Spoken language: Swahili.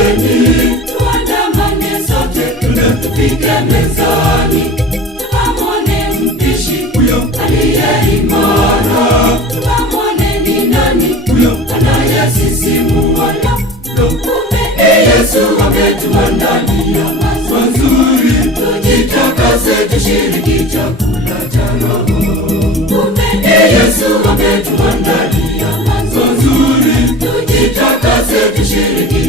Twendeni tuandamane sote, tufike mezani, tukamwone mpishi huyo aliye imara, tukamwone ni nani huyo anayesisimua. Kumbe Yesu ametuandalia mazuri, tujitakase tushiriki chakula cha Roho. Kumbe Yesu ametuandalia mazuri, tujitakase tushiriki